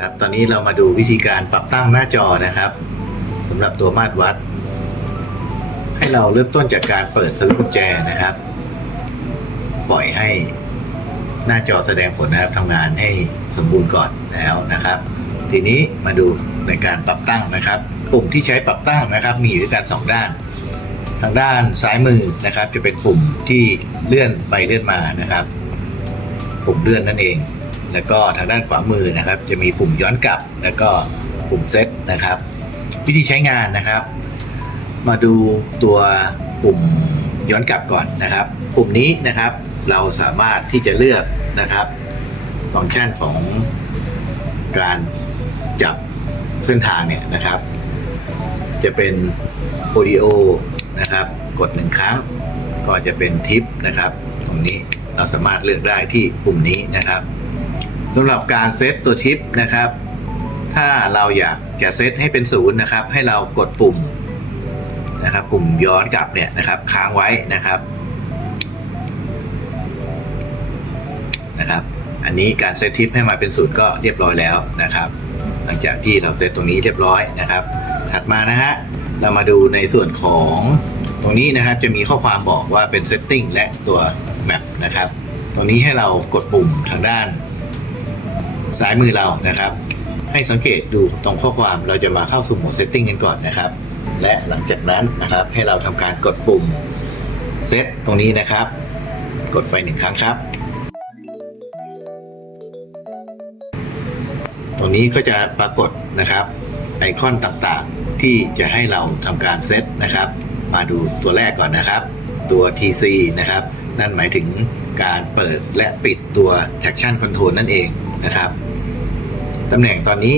ครับตอนนี้เรามาดูวิธีการปรับตั้งหน้าจอนะครับสำหรับตัวมาตรวัด ให้เราเริ่มต้นจากการเปิดสวิตช์กุญแจนะครับ ปล่อยให้หน้าจอแสดงผลนะครับทำงานให้สมบูรณ์ก่อนแล้วนะครับ ทีนี้มาดูในการปรับตั้งนะครับปุ่มที่ใช้ปรับตั้งนะครับ มีอยู่ด้วยกันสองด้าน ทางด้านซ้ายมือนะครับ จะเป็นปุ่มที่เลื่อนไปเลื่อนมานะครับ ปุ่มเลื่อนนั่นเอง แล้วก็ทางด้านขวามือนะครับ จะมีปุ่มย้อนกลับ แล้วก็ปุ่มเซตนะครับ วิธีใช้งานนะครับ มาดูตัวปุ่มย้อนกลับก่อนนะครับ ปุ่มนี้นะครับเราสามารถที่จะเลือกนะครับฟังก์ชันของการจับเส้นทางเนี่ยนะครับ จะเป็น audio นะครับ กดหนึ่งครั้ง ก็จะเป็นทิปนะครับ ตรงนี้เราสามารถเลือกได้ที่ปุ่มนี้นะครับ สำหรับการเซตตัวทิปนะครับ ถ้าเราอยากจะเซตให้เป็นศูนย์นะครับ ให้เรากดปุ่มนะครับปุ่มย้อนกลับเนี่ยนะครับ ค้างไว้นะครับนะครับ อันนี้การเซตทิปให้มาเป็นศูนย์ก็เรียบร้อยแล้วนะครับ หลังจากที่เราเซตตรงนี้เรียบร้อยนะครับ ถัดมานะฮะเรามาดูในส่วนของตรงนี้นะครับจะมีข้อความบอกว่าเป็น setting และตัว map นะครับ ตรงนี้ให้เรากดปุ่มทางด้าน ซ้ายมือเรานะครับ ให้สังเกตดูตรงข้อความเราจะมาเข้าสู่โหมด setting กันก่อนนะครับ และหลังจากนั้นนะครับให้เราทำการกดปุ่ม set ตรงนี้นะครับ กดไปหนึ่งครั้งครับ ตรงนี้ก็จะปรากฏนะครับไอคอนต่างๆ ที่จะให้เราทำการเซตนะครับ มาดูตัวแรกก่อนนะครับ ตัว TC นะครับ นั่นหมายถึงการเปิดและปิดตัว traction control นั่นเองนะครับ ตำแหน่งตอนนี้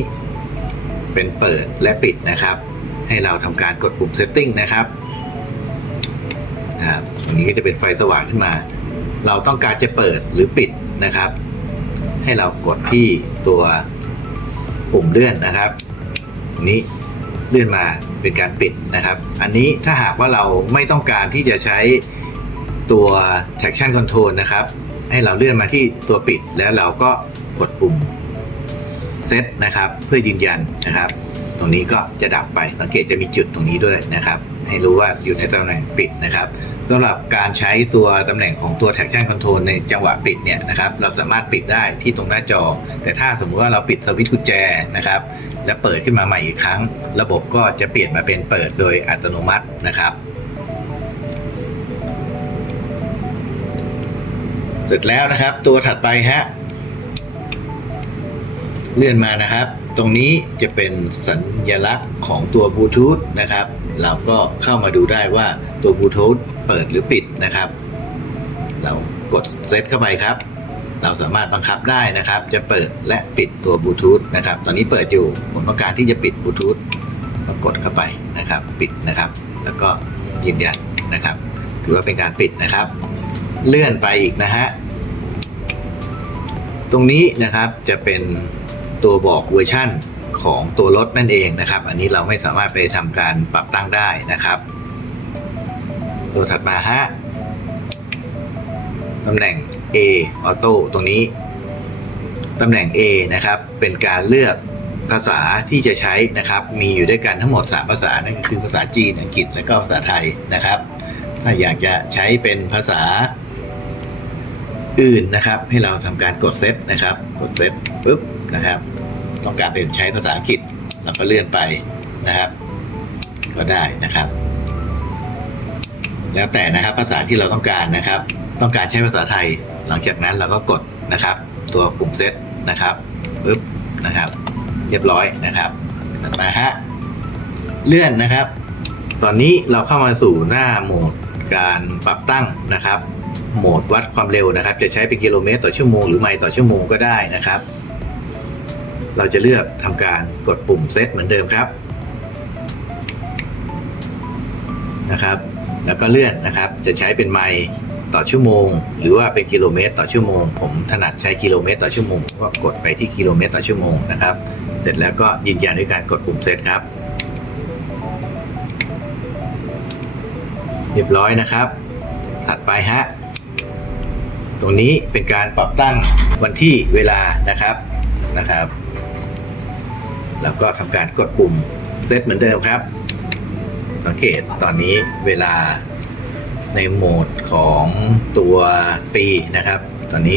เป็นเปิดและปิดนะครับ ให้เราทำการกดปุ่ม setting นะครับนะครับตรงนี้ก็จะเป็นไฟสว่างขึ้นมา เราต้องการจะเปิดหรือปิดนะครับ ให้เรากดที่ตัวปุ่มเลื่อนนะครับ ตรงนี้เลื่อนมาเป็นการปิดนะครับ อันนี้ถ้าหากว่าเราไม่ต้องการที่จะใช้ตัว traction control นะครับ ให้เราเลื่อนมาที่ตัวปิดแล้วเราก็กดปุ่ม set นะครับเพื่อยืนยันนะครับ ตรงนี้ก็จะดับไปสังเกตจะมีจุดตรงนี้ด้วยนะครับ ให้รู้ว่าอยู่ในตำแหน่งปิดนะครับสำหรับการใช้ตัวตำแหน่งของตัว traction control ในจังหวะปิดเนี่ยนะครับเราสามารถปิดได้ที่ตรงหน้าจอ แต่ถ้าสมมติว่าเราปิดสวิตช์กุญแจนะครับและเปิดขึ้นมาใหม่อีกครั้ง ระบบก็จะเปลี่ยนมาเป็นเปิดโดยอัตโนมัตินะครับ เสร็จแล้วนะครับตัวถัดไปฮะ เลื่อนมานะครับ ตรงนี้จะเป็นสัญลักษณ์ของตัวบลูทูธนะครับ เราก็เข้ามาดูได้ว่าตัวบลูทูธเปิดหรือปิดนะครับ เรากดเซตเข้าไปครับ เราสามารถบังคับได้นะครับ จะเปิดและปิดตัวบลูทูธนะครับ ตอนนี้เปิดอยู่ผมต้องการที่จะปิดบลูทูธก็กดเข้าไปนะครับ ปิดนะครับ แล้วก็ยืนยันนะครับ ถือว่าเป็นการปิดนะครับ เลื่อนไปอีกนะฮะ ตรงนี้นะครับจะเป็น ตัวบอกเวอร์ชั่นของตัวรถนั่นเองนะครับ อันนี้เราไม่สามารถไปทำการปรับตั้งได้นะครับ ตัวถัดมาฮะตำแหน่ง A Auto ตรงนี้ตำแหน่ง A นะครับ เป็นการเลือกภาษาที่จะใช้นะครับ มีอยู่ด้วยกันทั้งหมด 3 ภาษา นั่นก็คือภาษาจีน อังกฤษ และก็ภาษาไทยนะครับ ถ้าอยากจะใช้เป็นภาษาอื่นนะครับ ให้เราทำการกดเซตนะครับ กดเซตปุ๊บนะครับ ต้องการเป็นใช้ภาษาอังกฤษ เราก็เลื่อนไปนะครับ ก็ได้นะครับ แล้วแต่นะครับภาษาที่เราต้องการนะครับ ต้องการใช้ภาษาไทย หลังจากนั้นเราก็กดนะครับ ตัวปุ่มเซตนะครับปุ๊บนะครับ เรียบร้อยนะครับถัดมาฮะเลื่อนนะครับ ตอนนี้เราเข้ามาสู่หน้าโหมดการปรับตั้งนะครับ โหมดวัดความเร็วนะครับ จะใช้เป็นกิโลเมตรต่อชั่วโมงหรือไมล์ต่อชั่วโมงก็ได้นะครับ เราจะเลือกทำการกดปุ่มเซตเหมือนเดิมครับนะครับ แล้วก็เลื่อนนะครับ จะใช้เป็นไมล์ต่อชั่วโมง หรือว่าเป็นกิโลเมตร ต่อชั่วโมง ผมถนัดใช้กิโลเมตร ต่อชั่วโมงก็กดไปที่กิโลเมตรต่อชั่วโมงนะครับ เสร็จแล้วก็ยืนยันด้วยการกดปุ่มเซตครับ เรียบร้อยนะครับ ถัดไปฮะ ตรงนี้เป็นการปรับตั้งวันที่เวลานะครับนะครับ แล้วก็ทำการกดปุ่มเซตเหมือนเดิมครับ สังเกตตอนนี้เวลาในโหมดของตัวปีนะครับ ตอนนี้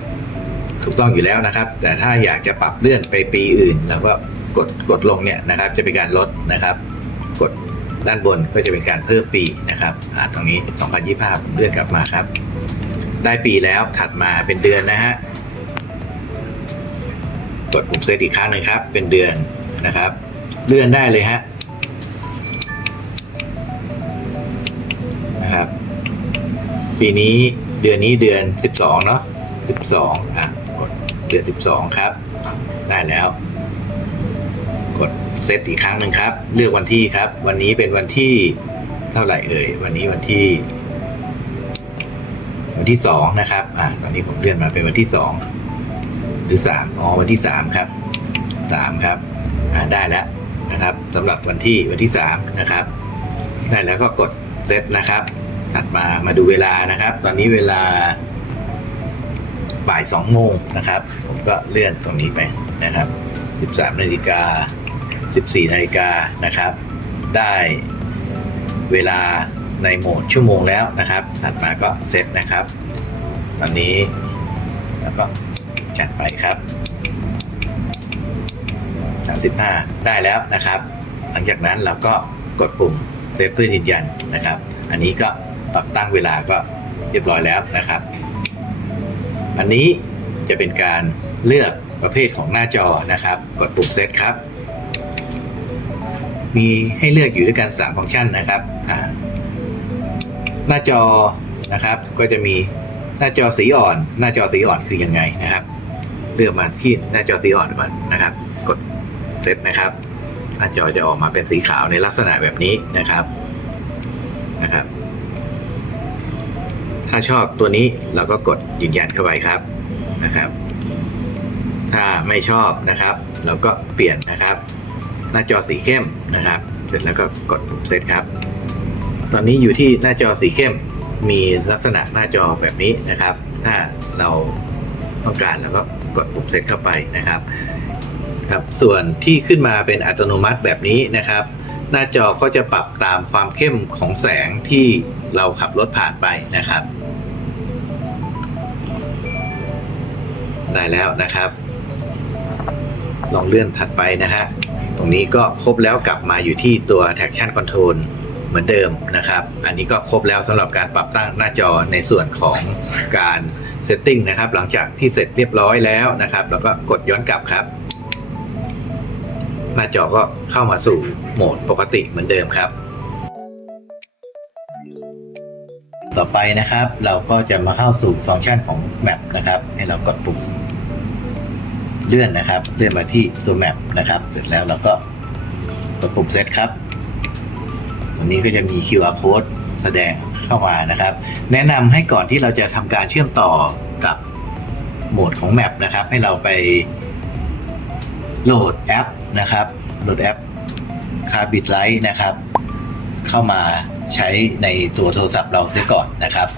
2025 ถูกต้องอยู่แล้วนะครับ แต่ถ้าอยากจะปรับเลื่อนไปปีอื่นแล้วก็กดกดลงเนี่ยนะครับ จะเป็นการลดนะครับ กดด้านบนก็จะเป็นการเพิ่มปีนะครับอ่าตรงนี้ 2025 ผมเลื่อนกลับมาครับ ได้ปีแล้วถัดมาเป็นเดือนนะฮะ ดปุ่มเซตอีกครั้งหนึ่งครับ เป็นเดือนนะครับ เลื่อนได้เลยฮะนะครับ ปีนี้เดือนนี้เดือน 12 เนาะ12 อะ กดเดือน 12 ครับ ได้แล้ว กดเซตอีกครั้งหนึ่งครับ เลือกวันที่ครับ วันนี้เป็นวันที่เท่าไหร่เอ่ย วันนี้วันที่ วันที่สองนะครับ อ่าตอนนี้ผมเลื่อนมาเป็นวันที่สอง หรือสามอ๋อวันที่สามครับสามครับได้แล้วนะครับสำหรับวันที่วันที่สามนะครับ ได้แล้วก็กดเซตนะครับ ถัดมามาดูเวลานะครับ ตอนนี้เวลาบ่ายสองโมงนะครับ ผมก็เลื่อนตรงนี้ไปนะครับสิบสามนาฬิกาสิบสี่นาฬิกานะครับ ได้เวลาในโหมดชั่วโมงแล้วนะครับ ถัดมาก็เซตนะครับ ตอนนี้แล้วก็ จัดไปครับ35 ได้แล้วนะครับ หลังจากนั้นเราก็กดปุ่มเซตเพื่อยืนยันนะครับ อันนี้ก็ปรับตั้งเวลาก็เรียบร้อยแล้วนะครับ อันนี้จะเป็นการเลือกประเภทของหน้าจอนะครับ กดปุ่มเซตครับ มีให้เลือกอยู่ด้วยกัน 3 ฟังก์ชันนะครับ หน้าจอนะครับก็จะมีหน้าจอสีอ่อน หน้าจอสีอ่อนคือยังไงนะครับ เลือกมาที่หน้าจอสีอ่อนก่อนนะครับ กดเซตนะครับ หน้าจอจะออกมาเป็นสีขาวในลักษณะแบบนี้นะครับนะครับ ถ้าชอบตัวนี้เราก็กดยืนยันเข้าไปครับนะครับ ถ้าไม่ชอบนะครับ เราก็เปลี่ยนนะครับ หน้าจอสีเข้มนะครับ เสร็จแล้วก็กดปุ่มเซตครับ ตอนนี้อยู่ที่หน้าจอสีเข้มมีลักษณะหน้าจอแบบนี้นะครับ ถ้าเราต้องการเราก็ กดปุ่มเซตเข้าไปนะครับครับ ส่วนที่ขึ้นมาเป็นอัตโนมัติแบบนี้นะครับ หน้าจอก็จะปรับตามความเข้มของแสงที่เราขับรถผ่านไปนะครับ ได้แล้วนะครับ ลองเลื่อนถัดไปนะฮะตรงนี้ก็ครบแล้วกลับมาอยู่ที่ตัว traction control เหมือนเดิมนะครับ อันนี้ก็ครบแล้วสำหรับการปรับตั้งหน้าจอในส่วนของการ setting นะครับ หลังจากที่เสร็จเรียบร้อยแล้วนะครับ แล้วก็กดย้อนกลับครับ หน้าจอก็เข้ามาสู่โหมดปกติเหมือนเดิมครับ ต่อไปนะครับ เราก็จะมาเข้าสู่ฟังก์ชันของ Map นะครับ ให้เรากดปุ่มเลื่อนนะครับ เลื่อนมาที่ตัวแมปนะครับ เสร็จแล้วเราก็กดปุ่มเซตครับตรงนี้ก็จะมี QR code แสดงเข้ามานะครับ แนะนำให้ก่อนที่เราจะทำการเชื่อมต่อกับโหมดของแมปนะครับ ให้เราไปโหลดแอปนะครับโหลดแอป c a r b i t Lite นะครับ เข้ามาใช้ในตัวโทรศัพท์เราเสียก่อนนะครับ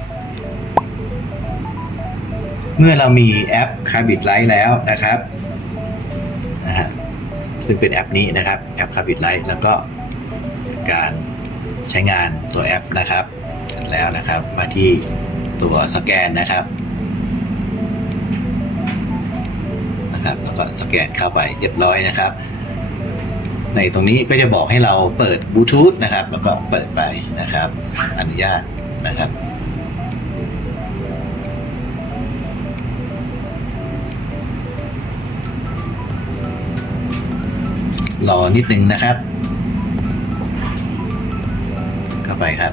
เมื่อเรามีแอป c a r b i t Lite แล้วนะครับนะฮะซึ่งเป็นแอปนี้นะครับแอป c a r b i t Lite แล้วก็การ ใช้งานตัวแอปนะครับเสร็จแล้วนะครับ มาที่ตัวสแกนนะครับนะครับ แล้วก็สแกนเข้าไปเรียบร้อยนะครับ ในตรงนี้ก็จะบอกให้เราเปิดบลูทูธนะครับ แล้วก็เปิดไปนะครับ อนุญาตนะครับรอนิดนึงนะครับ ไปครับ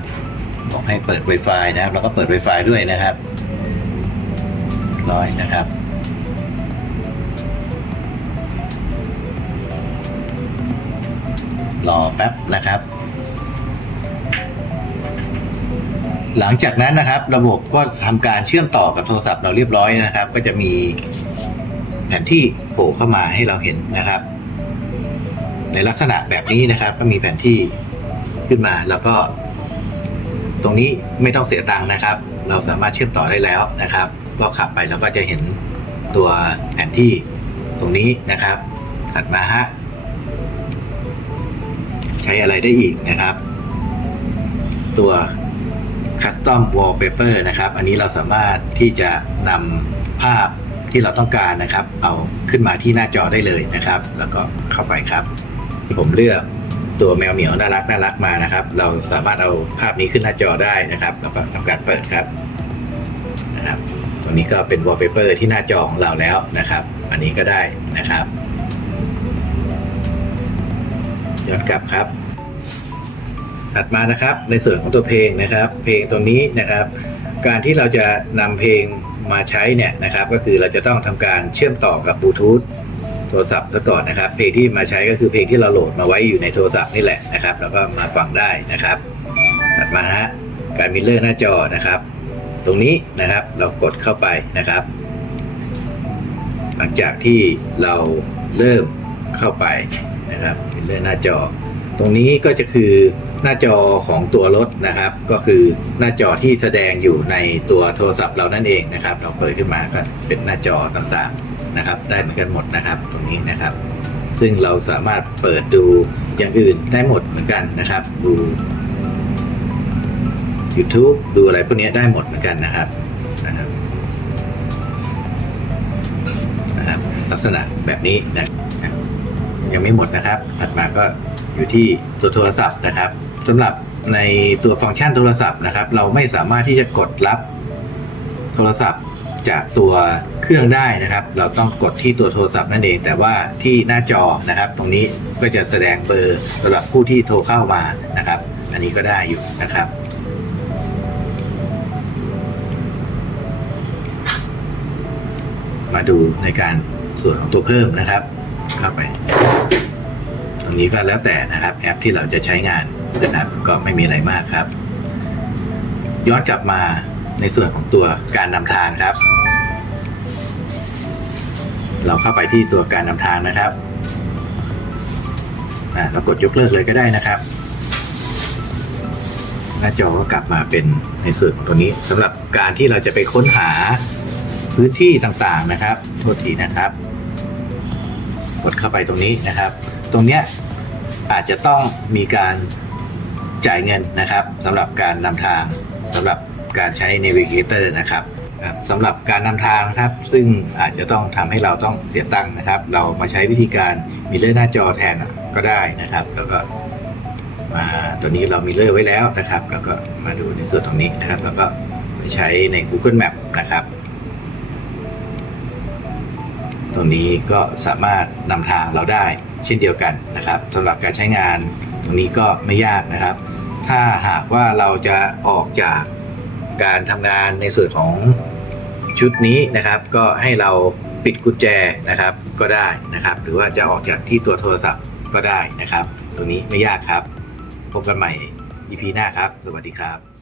บอกให้เปิด Wi-Fi นะครับ แล้วก็เปิด Wi-Fi ด้วยนะครับร้อยนะครับ รอแป๊บนะครับ หลังจากนั้นนะครับ ระบบก็ทำการเชื่อมต่อกับโทรศัพท์เราเรียบร้อยนะครับ ก็จะมีแผนที่โผล่เข้ามาให้เราเห็นนะครับ ในลักษณะแบบนี้นะครับ ก็มีแผนที่ขึ้นมาแล้วก็ ตรงนี้ไม่ต้องเสียตังค์นะครับ เราสามารถเชื่อมต่อได้แล้วนะครับ ก็ขับไปแล้วก็จะเห็นตัวแผนที่ตรงนี้นะครับถัดมาฮะใช้อะไรได้อีกนะครับ ตัว Custom Wallpaper นะครับ อันนี้เราสามารถที่จะนำภาพที่เราต้องการนะครับ เอาขึ้นมาที่หน้าจอได้เลยนะครับ แล้วก็เข้าไปครับ ผมเลือก ตัวแมวเหมียวน่ารักน่ารักมานะครับ เราสามารถเอาภาพนี้ขึ้นหน้าจอได้นะครับ แล้วก็ทำการเปิดครับนะครับตัวนี้ก็เป็น wallpaper ที่หน้าจอของเราแล้วนะครับ อันนี้ก็ได้นะครับย้อนกลับครับ ถัดมานะครับในส่วนของตัวเพลงนะครับ เพลงตัวนี้นะครับ การที่เราจะนำเพลงมาใช้เนี่ยนะครับ ก็คือเราจะต้องทำการเชื่อมต่อกับบลูทูธ โทรศัพท์ซะก่อนนะครับ เพลงที่มาใช้ก็คือเพลงที่เราโหลดมาไว้อยู่ในโทรศัพท์นี่แหละนะครับ แล้วก็มาฟังได้นะครับถัดมาฮะการมิลเลอร์หน้าจอนะครับ ตรงนี้นะครับเรากดเข้าไปนะครับ หลังจากที่เราเริ่มเข้าไปนะครับมิลเลอร์หน้าจอ ตรงนี้ก็จะคือหน้าจอของตัวรถนะครับ ก็คือหน้าจอที่แสดงอยู่ในตัวโทรศัพท์เรานั่นเองนะครับ เราเปิดขึ้นมาก็เป็นหน้าจอต่างๆ นะครับ ได้เหมือนกันหมดนะครับ ตรงนี้นะครับ ซึ่งเราสามารถเปิดดูอย่างอื่นได้หมดเหมือนกันนะครับ ดู YouTube ดูอะไรพวกนี้ได้หมดเหมือนกันนะครับนะครับนะครับ ลักษณะแบบนี้นะยังไม่หมดนะครับ ถัดมาก็อยู่ที่ตัวโทรศัพท์นะครับสำหรับในตัวฟังก์ชันโทรศัพท์นะครับ เราไม่สามารถที่จะกดรับโทรศัพท์ จากตัวเครื่องได้นะครับ เราต้องกดที่ตัวโทรศัพท์นั่นเอง แต่ว่าที่หน้าจอนะครับ ตรงนี้ก็จะแสดงเบอร์สำหรับผู้ที่โทรเข้ามานะครับ อันนี้ก็ได้อยู่นะครับมาดูในการส่วนของตัวเพิ่มนะครับ เข้าไป ตรงนี้ก็แล้วแต่นะครับแอปที่เราจะใช้งานนะครับก็ไม่มีอะไรมากครับ ย้อนกลับมาในส่วนของตัวการนำทางครับ เราเข้าไปที่ตัวการนำทางนะครับอ่าเรากดยกเลิกเลยก็ได้นะครับ หน้าจอก็กลับมาเป็นในส่วนของตัวนี้สำหรับการที่เราจะไปค้นหาพื้นที่ต่างๆนะครับ โทษทีนะครับ กดเข้าไปตรงนี้นะครับ ตรงเนี้ยอาจจะต้องมีการจ่ายเงินนะครับสำหรับการนำทางสำหรับการใช้ Navigator นะครับ ครับสำหรับการนำทางนะครับ ซึ่งอาจจะต้องทำให้เราต้องเสียตังค์นะครับ เรามาใช้วิธีการมิเลอร์หน้าจอแทนก็ได้นะครับ แล้วก็มาตัวนี้เรามิเลอร์ไว้แล้วนะครับ แล้วก็มาดูในส่วนตรงนี้นะครับ แล้วก็ไปใช้ใน Google Map นะครับ ตรงนี้ก็สามารถนำทางเราได้เช่นเดียวกันนะครับสำหรับการใช้งานตรงนี้ก็ไม่ยากนะครับ ถ้าหากว่าเราจะออกจากการทำงานในส่วนของ ชุดนี้นะครับ ก็ให้เราปิดกุญแจนะครับก็ได้นะครับ หรือว่าจะออกจากที่ตัวโทรศัพท์ก็ได้นะครับตรงนี้ไม่ยากครับ พบกันใหม่ EP หน้าครับ สวัสดีครับ